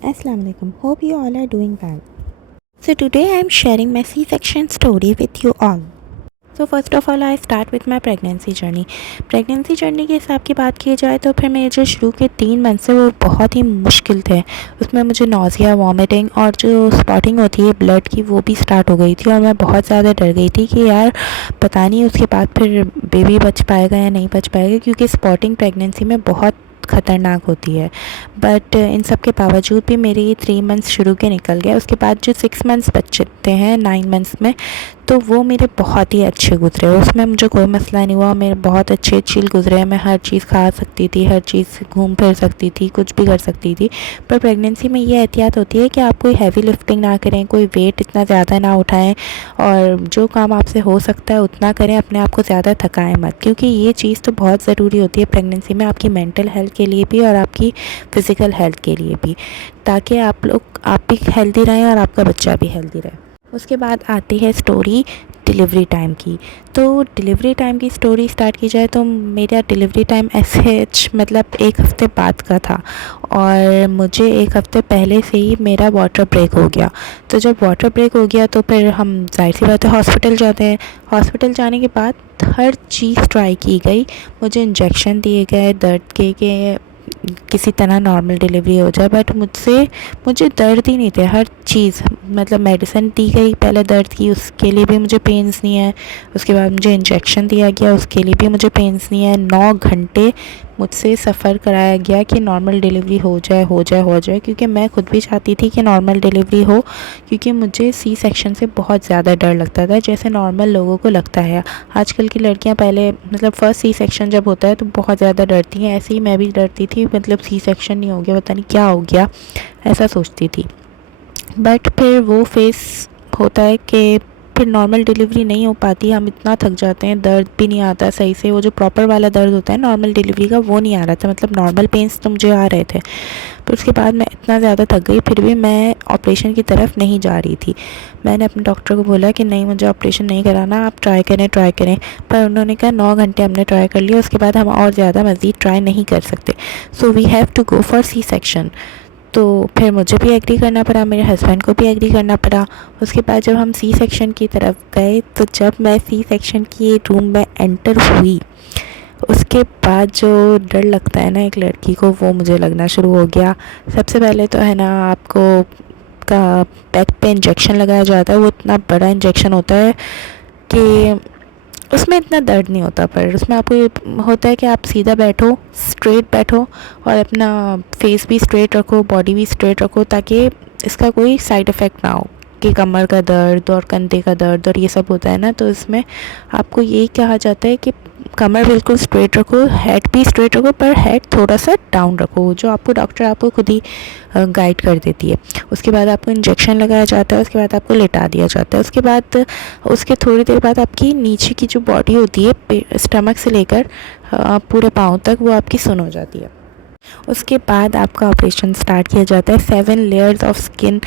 Assalamu alaikum. Hope you all are doing well. So today I am sharing my C-section story with you all. So first of all I start with my pregnancy journey. Pregnancy journey के हिसाब की बात की जाए तो फिर मेरे जो शुरू के 3 मंथ से वो बहुत ही मुश्किल थे। उसमें मुझे नौजिया, वॉमिटिंग और जो स्पॉटिंग होती है ब्लड की वो भी स्टार्ट हो गई थी और मैं बहुत ज़्यादा डर गई थी कि यार पता नहीं उसके बाद फिर बेबी बच पाएगा या नहीं बच पाएगा, क्योंकि स्पॉटिंग प्रेगनेंसी में बहुत ख़तरनाक होती है। बट इन सब के बावजूद भी मेरे ये 3 मंथ्स शुरू के निकल गए। उसके बाद जो 6 मंथ्स बचते हैं 9 मंथ्स में, तो वो मेरे बहुत ही अच्छे गुजरे। उसमें मुझे कोई मसला नहीं हुआ, मेरे बहुत अच्छे चिल गुजरे। मैं हर चीज़ खा सकती थी, हर चीज़ घूम फिर सकती थी, कुछ भी कर सकती थी। पर प्रेगनेंसी में ये एहतियात होती है कि आप कोई हैवी लिफ्टिंग ना करें, कोई वेट इतना ज़्यादा ना उठाएं और जो काम आपसे हो सकता है उतना करें, अपने आप को ज़्यादा थकाएं मत, क्योंकि ये चीज़ तो बहुत ज़रूरी होती है प्रेगनेंसी में, आपकी मेंटल हेल्थ के लिए भी और आपकी फ़िज़िकल हेल्थ के लिए भी, ताकि आप भी हेल्दी रहें और आपका बच्चा भी हेल्दी रहे। उसके बाद आती है स्टोरी डिलीवरी टाइम की। तो डिलीवरी टाइम की स्टोरी स्टार्ट की जाए तो मेरा डिलीवरी टाइम ऐसे मतलब 1 हफ़्ते बाद का था और मुझे 1 हफ़्ते पहले से ही मेरा वाटर ब्रेक हो गया। तो जब वाटर ब्रेक हो गया तो फिर हम ज़ाहिर सी बात है हॉस्पिटल जाते हैं। हॉस्पिटल जाने के बाद हर चीज़ ट्राई की गई, मुझे इंजेक्शन दिए गए दर्द के किसी तरह नॉर्मल डिलीवरी हो जाए, बट मुझे दर्द ही नहीं थे। हर चीज़ मतलब मेडिसिन दी गई पहले दर्द की, उसके लिए भी मुझे पेन्स नहीं है। उसके बाद मुझे इंजेक्शन दिया गया, उसके लिए भी मुझे पेन्स नहीं है। 9 घंटे मुझसे सफ़र कराया गया कि नॉर्मल डिलीवरी हो जाए, क्योंकि मैं खुद भी चाहती थी कि नॉर्मल डिलीवरी हो, क्योंकि मुझे सी सेक्शन से बहुत ज़्यादा डर लगता था जैसे नॉर्मल लोगों को लगता है। आजकल की लड़कियां पहले मतलब फर्स्ट सी सेक्शन जब होता है तो बहुत ज़्यादा डरती हैं, ऐसे ही मैं भी डरती थी, मतलब सी सेक्शन नहीं हो गया पता नहीं क्या हो गया, ऐसा सोचती थी। बट फिर वो फेस होता है कि फिर नॉर्मल डिलीवरी नहीं हो पाती, हम इतना थक जाते हैं, दर्द भी नहीं आता सही से, वो जो प्रॉपर वाला दर्द होता है नॉर्मल डिलीवरी का वो नहीं आ रहा था, मतलब नॉर्मल पेन्स तो मुझे आ रहे थे। पर उसके बाद मैं इतना ज़्यादा थक गई, फिर भी मैं ऑपरेशन की तरफ नहीं जा रही थी। मैंने अपने डॉक्टर को बोला कि नहीं मुझे ऑपरेशन नहीं कराना, आप ट्राई करें। पर उन्होंने कहा 9 घंटे हमने ट्राई कर लिया, उसके बाद हम और ज़्यादा मज़ीद ट्राई नहीं कर सकते, so we have to go for C section. तो फिर मुझे भी एग्री करना पड़ा, मेरे हस्बैंड को भी एग्री करना पड़ा। उसके बाद जब हम सी सेक्शन की तरफ गए तो जब मैं सी सेक्शन की रूम में एंटर हुई, उसके बाद जो डर लगता है ना एक लड़की को, वो मुझे लगना शुरू हो गया। सबसे पहले तो है ना आपको का बैक पे इंजेक्शन लगाया जाता है, वो इतना बड़ा इंजेक्शन होता है कि उसमें इतना दर्द नहीं होता, पर उसमें आपको ये होता है कि आप सीधा बैठो, स्ट्रेट बैठो और अपना फेस भी स्ट्रेट रखो, बॉडी भी स्ट्रेट रखो, ताकि इसका कोई साइड इफ़ेक्ट ना हो कि कमर का दर्द और कंधे का दर्द और ये सब होता है ना। तो इसमें आपको यही कहा जाता है कि कमर बिल्कुल स्ट्रेट रखो, हेड भी स्ट्रेट रखो, पर हेड थोड़ा सा डाउन रखो, जो आपको डॉक्टर आपको खुद ही गाइड कर देती है। उसके बाद आपको इंजेक्शन लगाया जाता है, उसके बाद आपको लेटा दिया जाता है। उसके बाद उसके थोड़ी देर बाद आपकी नीचे की जो बॉडी होती है स्टमक से लेकर पूरे पाँव तक, वो आपकी सुन हो जाती है। उसके बाद आपका ऑपरेशन स्टार्ट किया जाता है। 7 लेयर्स ऑफ स्किन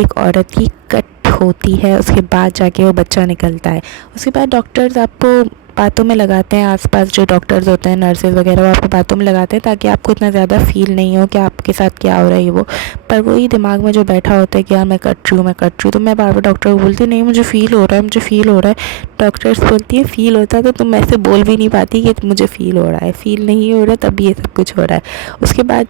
एक औरत की कट होती है, उसके बाद जाके वो बच्चा निकलता है। उसके बाद डॉक्टर्स आपको बातों में लगाते हैं, आसपास जो डॉक्टर्स होते हैं नर्सेज वगैरह वो आपको बातों में लगाते हैं, ताकि आपको इतना ज़्यादा फील नहीं हो कि आपके साथ क्या हो रहा है वो। पर वही दिमाग में जो बैठा होता है कि यार मैं कट रही हूँ, तो मैं बार बार डॉक्टर को बोलती हूँ नहीं मुझे फ़ील हो रहा है। डॉक्टर्स बोलती है फ़ील होता है तो तुम ऐसे बोल भी नहीं पाती कि मुझे फ़ील हो रहा है, फ़ील नहीं हो रहा तब ये सब कुछ हो रहा है। उसके बाद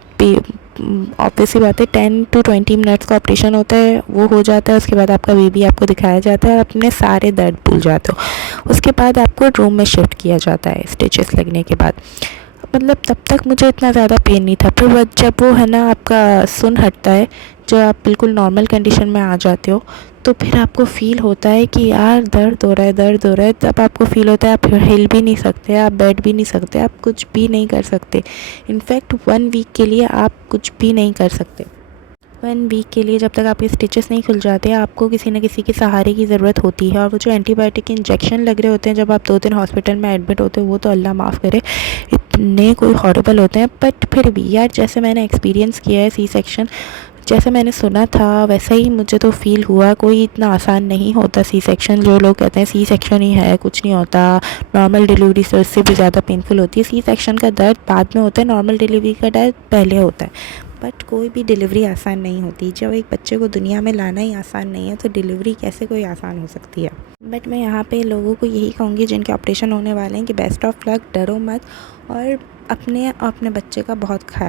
ऑब्वियसली बात है 10 to 20 मिनट्स का ऑपरेशन होता है, वो हो जाता है। उसके बाद आपका बेबी आपको दिखाया जाता है और अपने सारे दर्द भूल जाते हो। उसके बाद आपको रूम में शिफ्ट किया जाता है स्टिचेस लगने के बाद। मतलब तब तक मुझे इतना ज़्यादा पेन नहीं था, पर जब वो है ना आपका सुन हटता है, जब आप बिल्कुल नॉर्मल कंडीशन में आ जाते हो, तो फिर आपको फ़ील होता है कि यार दर्द हो रहा है। तब आपको फ़ील होता है आप हिल भी नहीं सकते, आप बैठ भी नहीं सकते, आप कुछ भी नहीं कर सकते। इनफैक्ट 1 वीक के लिए आप कुछ भी नहीं कर सकते। 1 वीक के लिए जब तक आपके स्टिचेस नहीं खुल जाते, आपको किसी न किसी के सहारे की ज़रूरत होती है। और वो जो एंटीबायोटिक इंजेक्शन लग रहे होते हैं जब आप 2 दिन हॉस्पिटल में एडमिट होते हो, वो तो अल्लाह माफ़ करे इतने कोई हॉरेबल होते हैं। बट फिर भी यार जैसे मैंने एक्सपीरियंस किया है सी सेक्शन, जैसे मैंने सुना था वैसा ही मुझे तो फ़ील हुआ। कोई इतना आसान नहीं होता सी सेक्शन, जो लोग कहते हैं सी सेक्शन ही है कुछ नहीं होता, नॉर्मल डिलीवरी से उससे भी ज़्यादा पेनफुल होती है। सी सेक्शन का दर्द बाद में होता है, नॉर्मल डिलीवरी का दर्द पहले होता है। बट कोई भी डिलीवरी आसान नहीं होती। जब एक बच्चे को दुनिया में लाना ही आसान नहीं है तो डिलीवरी कैसे कोई आसान हो सकती है। बट मैं यहाँ पे लोगों को यही कहूँगी जिनके ऑपरेशन होने वाले हैं कि बेस्ट ऑफ लक, डरो मत और अपने बच्चे का बहुत ख्याल